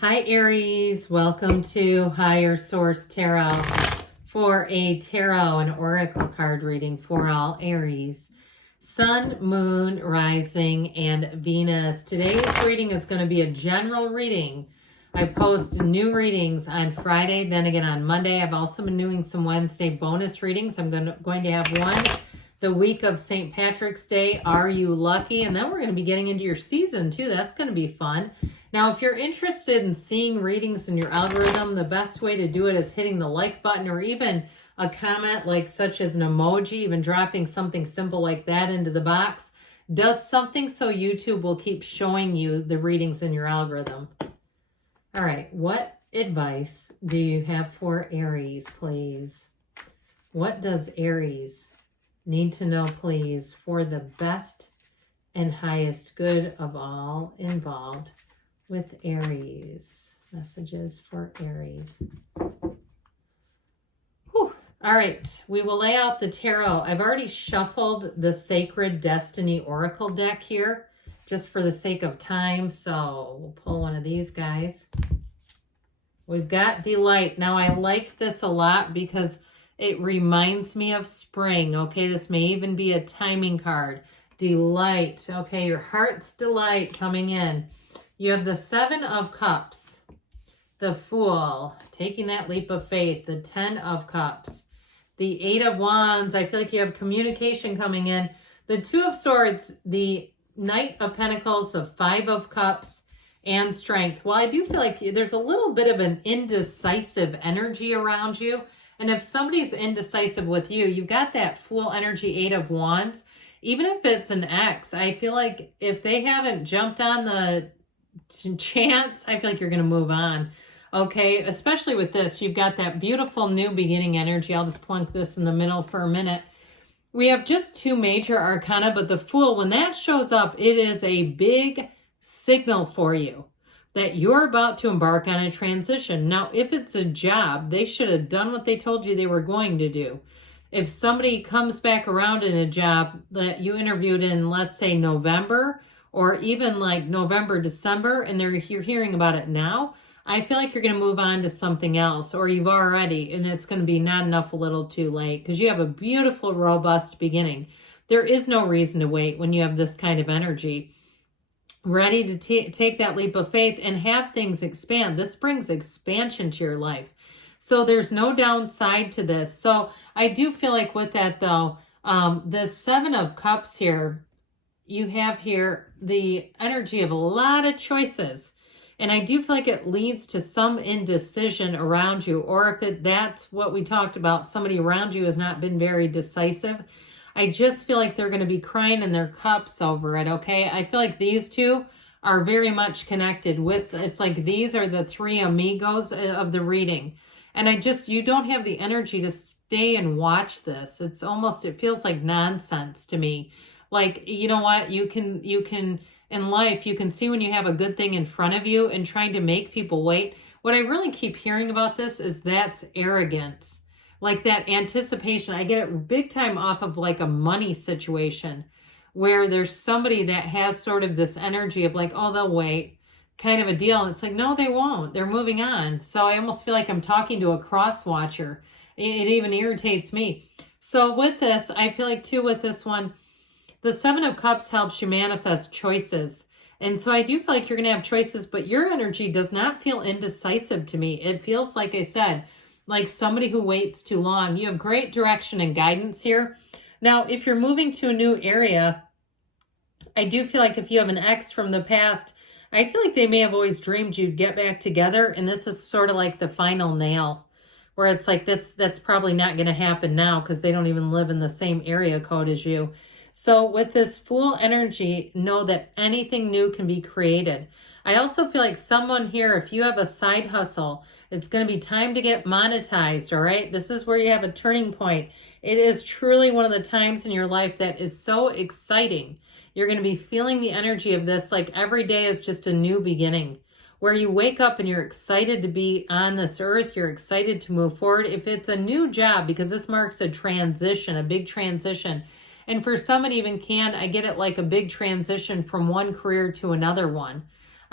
Hi Aries, welcome to Higher Source Tarot for a tarot and oracle card reading for all Aries. Sun, Moon, Rising, and Venus. Today's reading is going to be a general reading. I post new readings on Friday, then again on Monday. I've also been doing some Wednesday bonus readings. I'm going to have one the week of St. Patrick's Day. Are you lucky? And then we're going to be getting into your season too. That's going to be fun. Now, if you're interested in seeing readings in your algorithm, the best way to do it is hitting the like button or even a comment like such as an emoji, even dropping something simple like that into the box. Does something so YouTube will keep showing you the readings in your algorithm. All right, what advice do you have for Aries, please? What does Aries need to know, please, for the best and highest good of all involved with Aries? Messages for Aries. Whew. All right, we will lay out the tarot. I've already shuffled the Sacred Destiny Oracle deck here, just for the sake of time, so we'll pull one of these guys. We've got Delight. Now, I like this a lot because it reminds me of spring, okay? This may even be a timing card. Delight, okay, your heart's delight coming in. You have the Seven of Cups, the Fool, taking that leap of faith, the Ten of Cups, the Eight of Wands. I feel like you have communication coming in. The Two of Swords, the Knight of Pentacles, the Five of Cups, and Strength. Well, I do feel like there's a little bit of an indecisive energy around you. And if somebody's indecisive with you, you've got that Fool energy, Eight of Wands. Even if it's an ex, I feel like if they haven't jumped on the chance, I feel like you're going to move on. Okay, especially with this, you've got that beautiful new beginning energy. I'll just plunk this in the middle for a minute. We have just two major arcana, but the Fool, when that shows up, it is a big signal for you that you're about to embark on a transition. Now, if it's a job, they should have done what they told you they were going to do. If somebody comes back around in a job that you interviewed in, let's say November, or even like November, December, and you're hearing about it now, I feel like you're going to move on to something else, or you've already, and it's going to be not enough, a little too late, because you have a beautiful, robust beginning. There is no reason to wait when you have this kind of energy. Ready to take that leap of faith and have things expand. This brings expansion to your life. So there's no downside to this. So I do feel like with that though, the Seven of Cups here, you have here the energy of a lot of choices. And I do feel like it leads to some indecision around you. Or if that's what we talked about, somebody around you has not been very decisive. I just feel like they're going to be crying in their cups over it, okay? I feel like these two are very much connected with, it's like these are the three amigos of the reading. And you don't have the energy to stay and watch this. It's almost, it feels like nonsense to me. Like, you know what? You can, in life, you can see when you have a good thing in front of you and trying to make people wait. What I really keep hearing about this is that's arrogance. Like that anticipation. I get it big time off of like a money situation where there's somebody that has sort of this energy of like, oh, they'll wait kind of a deal. And it's like, no, they won't. They're moving on. So I almost feel like I'm talking to a cross watcher. It even irritates me. So with this, I feel like too with this one, the Seven of Cups helps you manifest choices. And so I do feel like you're going to have choices, but your energy does not feel indecisive to me. It feels, like I said, like somebody who waits too long. You have great direction and guidance here. Now, if you're moving to a new area, I do feel like if you have an ex from the past, I feel like they may have always dreamed you'd get back together. And this is sort of like the final nail where it's like that's probably not going to happen now because they don't even live in the same area code as you. So with this Fool energy, know that anything new can be created. I also feel like someone here, if you have a side hustle, it's going to be time to get monetized, all right? This is where you have a turning point. It is truly one of the times in your life that is so exciting. You're going to be feeling the energy of this like every day is just a new beginning, where you wake up and you're excited to be on this earth. You're excited to move forward. If it's a new job, because this marks a transition, a big transition. And for some, it even can, I get it like a big transition from one career to another one.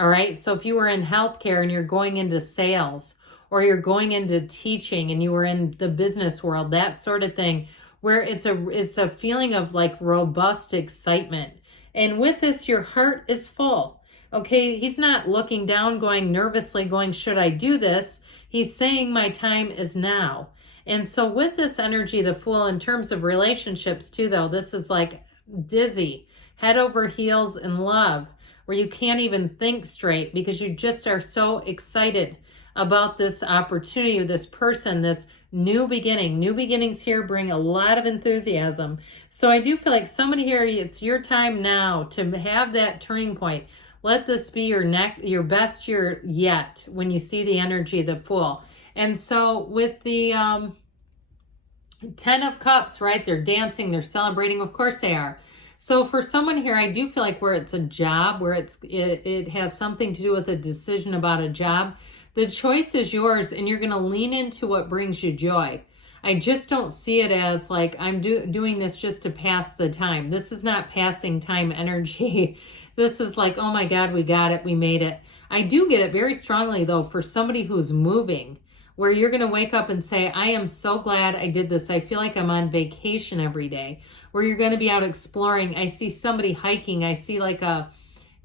All right. So if you were in healthcare and you're going into sales, or you're going into teaching and you were in the business world, that sort of thing, where it's a feeling of like robust excitement. And with this, your heart is full. Okay, he's not looking down, going nervously, going, should I do this? He's saying my time is now. And so with this energy, the Fool, in terms of relationships too, though, this is like dizzy, head over heels in love, where you can't even think straight because you just are so excited about this opportunity, this person, this new beginning. New beginnings here bring a lot of enthusiasm. So I do feel like somebody here, it's your time now to have that turning point. Let this be your best year yet when you see the energy of the Fool. And so with the 10 of Cups, right? They're dancing, they're celebrating. Of course they are. So for someone here, I do feel like where it's a job, where it has something to do with a decision about a job, the choice is yours and you're going to lean into what brings you joy. I just don't see it as like I'm doing this just to pass the time. This is not passing time energy. This is like, oh my God, we got it. We made it. I do get it very strongly though for somebody who's moving, where you're going to wake up and say, I am so glad I did this. I feel like I'm on vacation every day. Where you're going to be out exploring. I see somebody hiking. I see like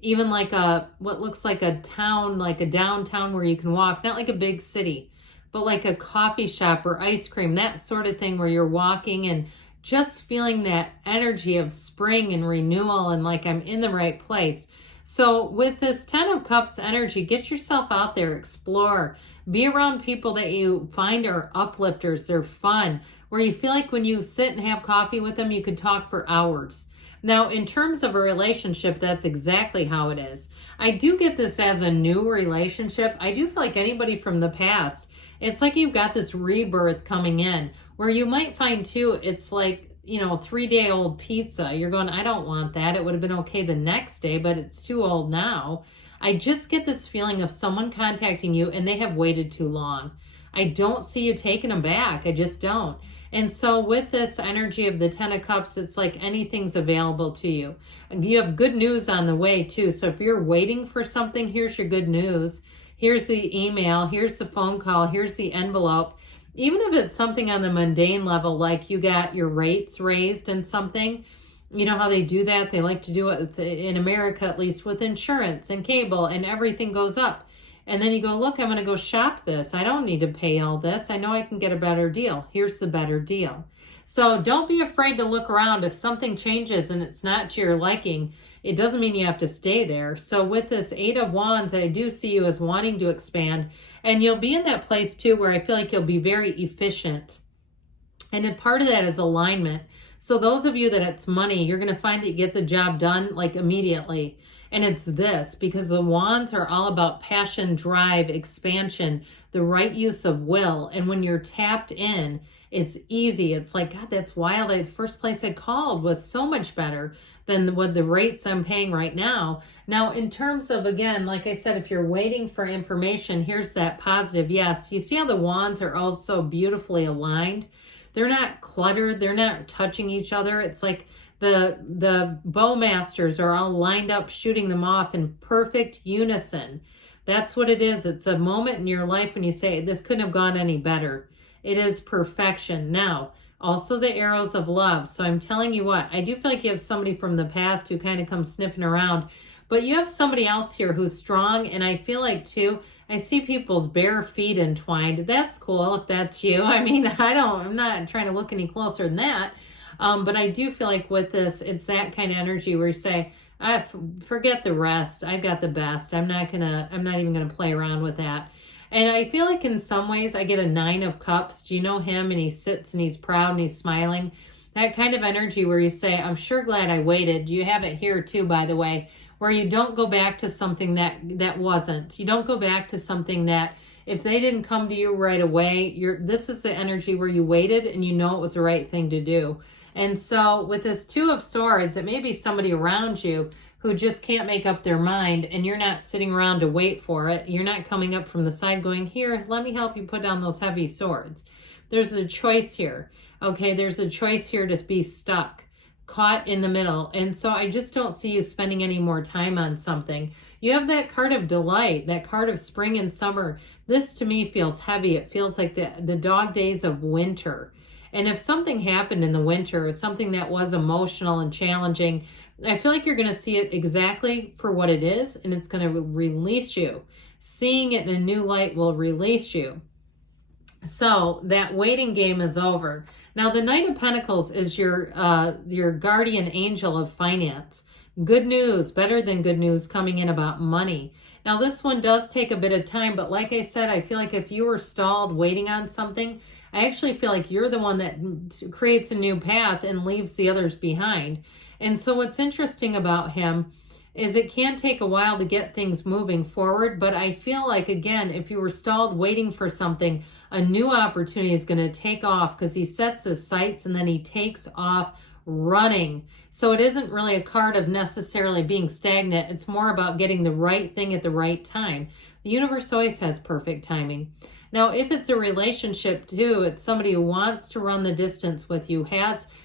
even like what looks like a town, like a downtown where you can walk, not like a big city, but like a coffee shop or ice cream, that sort of thing, where you're walking and just feeling that energy of spring and renewal and like I'm in the right place. So with this 10 of Cups energy, get yourself out there, explore, be around people that you find are uplifters, they're fun, where you feel like when you sit and have coffee with them, you could talk for hours. Now, in terms of a relationship, that's exactly how it is. I do get this as a new relationship. I do feel like anybody from the past, it's like you've got this rebirth coming in, where you might find too, it's like, 3-day-old pizza. You're going, I don't want that. It would have been okay the next day, but it's too old now. I just get this feeling of someone contacting you and they have waited too long. I don't see you taking them back. I just don't. And so with this energy of the 10 of Cups, it's like anything's available to you. You have good news on the way too. So if you're waiting for something, here's your good news. Here's the email. Here's the phone call. Here's the envelope. Even if it's something on the mundane level, like you got your rates raised in something, you know how they do that? They like to do it in America, at least with insurance and cable, and everything goes up. And then you go, look, I'm going to go shop this. I don't need to pay all this. I know I can get a better deal. Here's the better deal. So don't be afraid to look around. If something changes and it's not to your liking, it doesn't mean you have to stay there. So with this 8 of Wands, I do see you as wanting to expand. And you'll be in that place too where I feel like you'll be very efficient. And a part of that is alignment. So those of you that it's money, you're going to find that you get the job done like immediately. And it's this, because the Wands are all about passion, drive, expansion, the right use of will. And when you're tapped in, it's easy. It's like, God, that's wild. The first place I called was so much better than what the rates I'm paying right now. Now, in terms of, again, like I said, if you're waiting for information, here's that positive yes. You see how the Wands are all so beautifully aligned? They're not cluttered. They're not touching each other. It's like the bowmasters are all lined up, shooting them off in perfect unison. That's what it is. It's a moment in your life when you say, this couldn't have gone any better. It is perfection. Now, also the arrows of love. So I'm telling you what, I do feel like you have somebody from the past who kind of comes sniffing around, but you have somebody else here who's strong. And I feel like too, I see people's bare feet entwined. That's cool if that's you. I mean, I'm not trying to look any closer than that. But I do feel like with this, it's that kind of energy where you say, forget the rest. I got the best. I'm not even gonna play around with that. And I feel like in some ways I get a 9 of Cups. Do you know him? And he sits and he's proud and he's smiling. That kind of energy where you say, I'm sure glad I waited. You have it here too, by the way, where you don't go back to something that wasn't. You don't go back to something that if they didn't come to you right away, this is the energy where you waited and you know it was the right thing to do. And so with this 2 of Swords, it may be somebody around you who just can't make up their mind, and you're not sitting around to wait for it. You're not coming up from the side going, here, let me help you put down those heavy swords. There's a choice here. Okay, there's a choice here to be stuck, caught in the middle. And so I just don't see you spending any more time on something. You have that card of delight, that card of spring and summer. This to me feels heavy. It feels like the dog days of winter. And if something happened in the winter, something that was emotional and challenging, I feel like you're going to see it exactly for what it is, and it's going to release you. Seeing it in a new light will release you. So that waiting game is over. Now the Knight of Pentacles is your guardian angel of finance. Good news, better than good news coming in about money. Now this one does take a bit of time, but like I said, I feel like if you were stalled waiting on something, I actually feel like you're the one that creates a new path and leaves the others behind. And so what's interesting about him is it can take a while to get things moving forward, but I feel like, again, if you were stalled waiting for something, a new opportunity is going to take off because he sets his sights and then he takes off running. So it isn't really a card of necessarily being stagnant. It's more about getting the right thing at the right time. The universe always has perfect timing. Now, if it's a relationship too, it's somebody who wants to run the distance with you,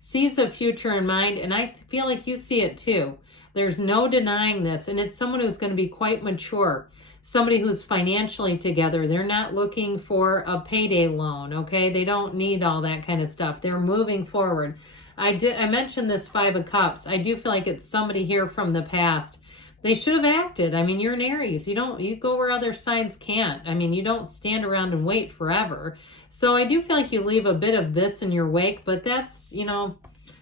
sees a future in mind, and I feel like you see it too. There's no denying this, and it's someone who's going to be quite mature, somebody who's financially together. They're not looking for a payday loan, okay? They don't need all that kind of stuff. They're moving forward. I mentioned this Five of Cups. I do feel like it's somebody here from the past. They should have acted. I mean, you're an Aries. You go where other signs can't. I mean, you don't stand around and wait forever. So I do feel like you leave a bit of this in your wake, but that's,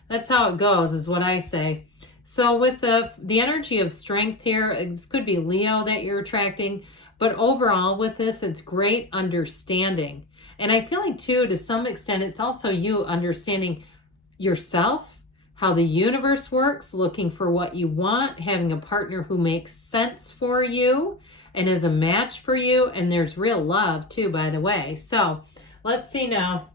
that's how it goes, is what I say. So with the energy of strength here, this could be Leo that you're attracting, but overall with this, it's great understanding. And I feel like too, to some extent, it's also you understanding yourself, how the universe works, looking for what you want, having a partner who makes sense for you and is a match for you. And there's real love too, by the way. So let's see now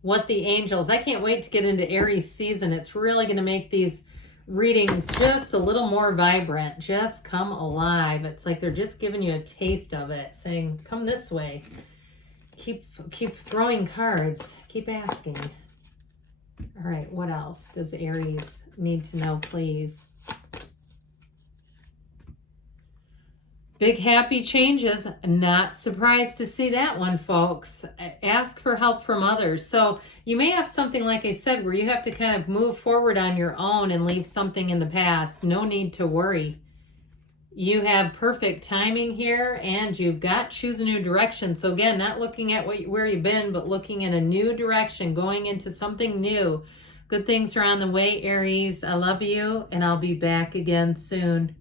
what the angels, I can't wait to get into Aries season. It's really going to make these readings just a little more vibrant. Just come alive. It's like they're just giving you a taste of it, saying, come this way. Keep throwing cards. Keep asking. All right, what else does Aries need to know, please? Big happy changes. Not surprised to see that one, folks. Ask for help from others. So you may have something, like I said, where you have to kind of move forward on your own and leave something in the past. No need to worry. You have perfect timing here, and you've got choose a new direction. So again, not looking at where you've been, but looking in a new direction, going into something new. Good things are on the way, Aries. I love you, and I'll be back again soon.